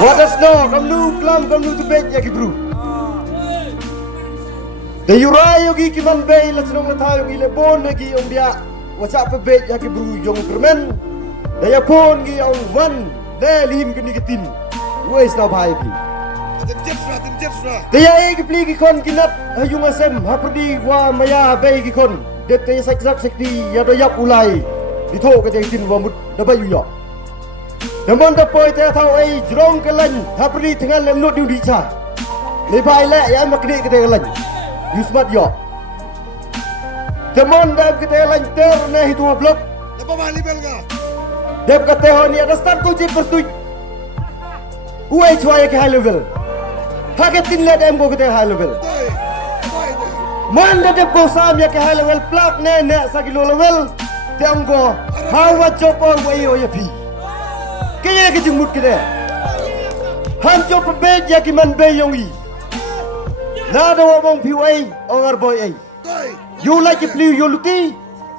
Watas no, kamlu klam kamlu tu bet ya kibru. De yurayo gi kiman bay la senong tayo gi lebon lagi om dia whatsapp pe bet ya kibru yong permen. De ya pon gi om wan de lim kini ketin. Wes na bhai bi. De ya gi pli gi kon kinat hayung asem haprdi wa maya bay gi kon. De te saksak sekti ya do yap ulai. Di tho ka jeng tin wa mut da bay yu yo. Namun dapat saya tahu jerong kelan hapri dengan lemnut di dica. Lepai le yang makni kita kelan. Yusmat yo. Namun dah kita kelan terna itu blok. Apa mali belga? Dep kata honi ada start kunci pertui. Uai cuai ke high level. Haketin le dem go kita high level. Man dah dep go sam ya ke high level plak ne sakilo level. Dem go hawa chopo wai yo ya pi. Kaya ke jemut kita. Hanjo pebej ya kiman beyongi. Nada wabong piwai ongar boy ai. You like it play you luti.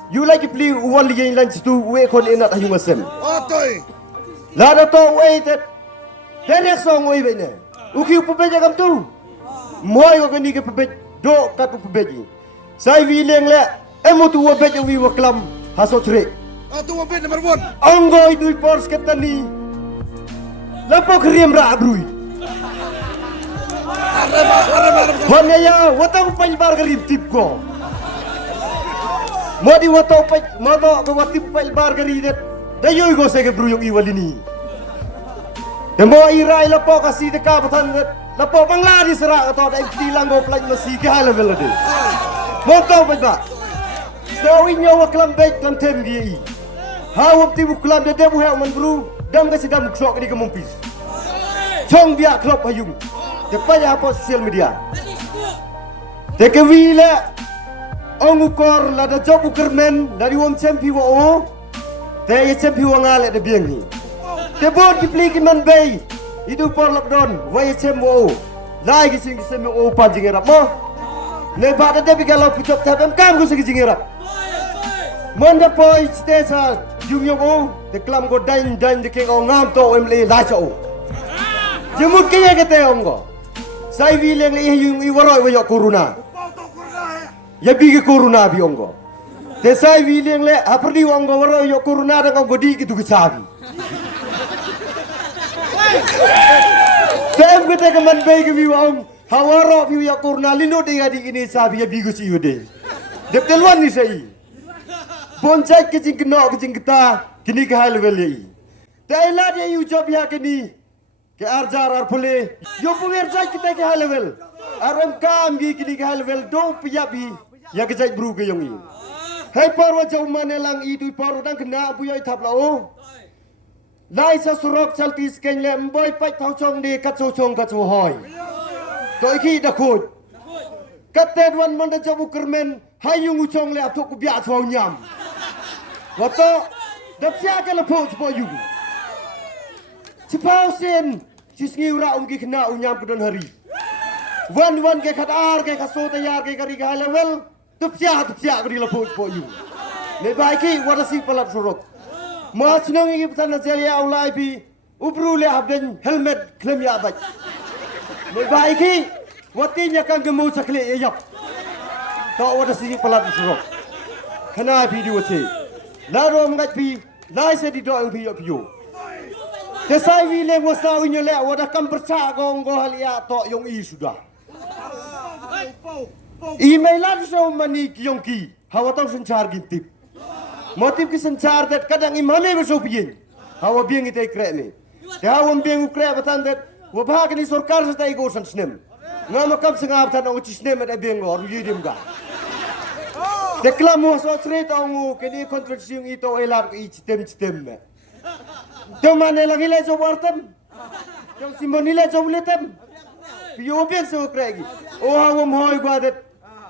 You like it play wali yang lan situ we kon enat ayung asem. Otoy. Nada to we that. Dere song we bene. Uki pebej agam tu. Moy ko ni ke pebej do kat pebej. Sai wi leng le emo tu wabej wi waklam haso trek. Tu wabet number 1. Anggo itu pors ketani. Lapo kriam ra brui. Hanya ya watang panbar garib tip ko. Modi watang pan modo ko watip panbar garib det. Dayoy go se ke bru yung iwalini. Demo irai lapo kasi de ka batan det. Lapo panglari sera ato da tilang go plan masi ke level de. Moto pa. So inyo waklam bait lam tem gi. Hawap tibu kelam de debu hak man bru dam kasi dam sok di kemumpis. Chong dia klop hayung. Depan apa sosial media. Tekewila ongukor lada job ukermen dari wong champi wo o. Te ye champi wo ngale de biengi. Te bon dipli man bay. Itu por lockdown wa ye chem wo. Lai gi sing sem o panjing erap mo. Le ba de debi kalau pitop tabem kam go sing erap. Monda poi stesa yung o de klam go dain de ke ngam to emle la cho. Jemut kaya kete ongo. Sai vi leng le yung iwaroi wa corona. Ya bigi corona bi ongo. Te sai vi leng le aperdi ongo waroi yo corona da ongo di gitu kesabi. Tem kete ke man bay ke bi ong hawaro bi yo corona lino de ga di ini sabi ya bigi si yude. Dep telwan ni sai. Bonsai kecing kena kecing kita kini ke high level ye. Tailah dia you job ya kini ke arjar ar pule. Yo pemirsa kita ke high level. Aram kam gi kini ke high level do piyabi ya ke jai bru ke yongi. Hai parwa jau manelang itu paru dang kena buya thap lao. Lai sa surok chalti sken le mboy pai thau chong de kat chong kat hoi. Toi ki da khut. Katet wan mon da jabu kermen hayung uchong le atuk ku bia chau nyam. Wato dapsia ke lepo cepo yu. Cepau sen cisngi ura umki kena unyam kedon hari. Wan ke khatar ke kaso tayar ke kari ke level dapsia ke di lepo cepo yu. Ne baiki warasi palat surok. Ma chnong ngi patan jaya ulai bi ubru le habden helmet klem ya baj. Ne baiki watinya kan gemu sakle yap. Ta warasi palat surok. Kana video ce. Laro mengat pi, lai se di doang pi yo. Desai wi le wasa wi nyole wada kam perca gong go halia to yong i sudah. Emailan so mani yong ki, hawa tong sencar gintip. Motif ki sencar dat kadang imame beso piin. Hawa bieng ite krek ni. Ya hawa bieng krek batan dat wa bha ni sarkar sa tai go san snem. Ngam kam sengap tan ong chi snem at bieng lor wi dim ga. Deklamo so cerita ongu kini konstruksi itu elar ke sistem me. Domane lagi le jo wartem. Jom simoni le jo letem. Pio bien so kregi. O hawo moy gwadet.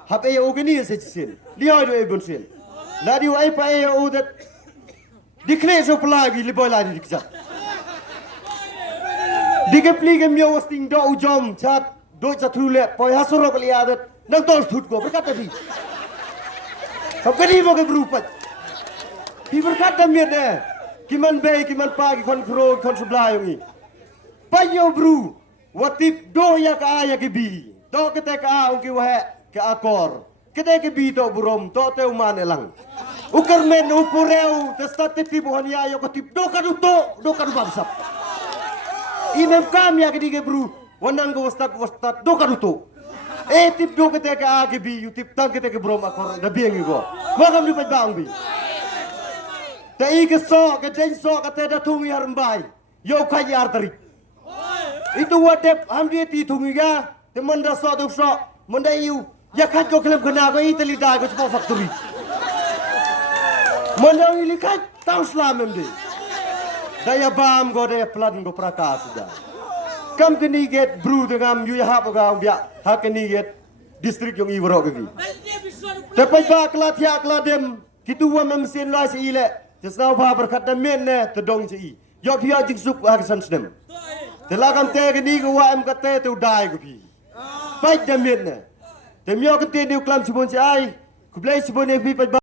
Habe ya ogeni se sin. Li hoy do ebon sin. La di ai pa ya o dat. Dikle so plagi li boy la di dikja. Dige plige mi wasting do jom chat do chathule poi hasoro kali adat. Nang tol thut go berkata bi. Kau kini mau ke berupat. Di berkata miat deh. Kiman bay, kiman pagi, kon pro, kon sebelah yang ini. payo bro watip do ya ka ya ke bi to kete ka ong ki wa ke akor kete ke bi to burom to te umane lang ukar men upureu te state tibu hania yo kotip do ka babsap inem kam ya ke dige bro wanang go wastat do ka duto tip do kete ka ke bi you tip tang kete ke burom akor da bieng go magam di pajang bi te ige so ke den so kate da tungi harmbai yo kai artari itu wadep hamdi ti tungiga te manda so tu so manda yu ya khat ko klem kena ko itali da ko chpo factory manda ili khat tau slam mde daya bam go daya plan go prakas da kam kini get bru dengan yu ya hap ga bia ha kini get distrik yang iwro ke bi te pai ba kla thia kla dem kitu wa mem sen la si ile te sau ba berkat da men ne te dong si yo pia jing sup ha san snem te la kam te ke ni ko wa em ka te tu dai ko bi pai da men ne te myo ke te ni klam sibon si ai ku blai sibon e bi pai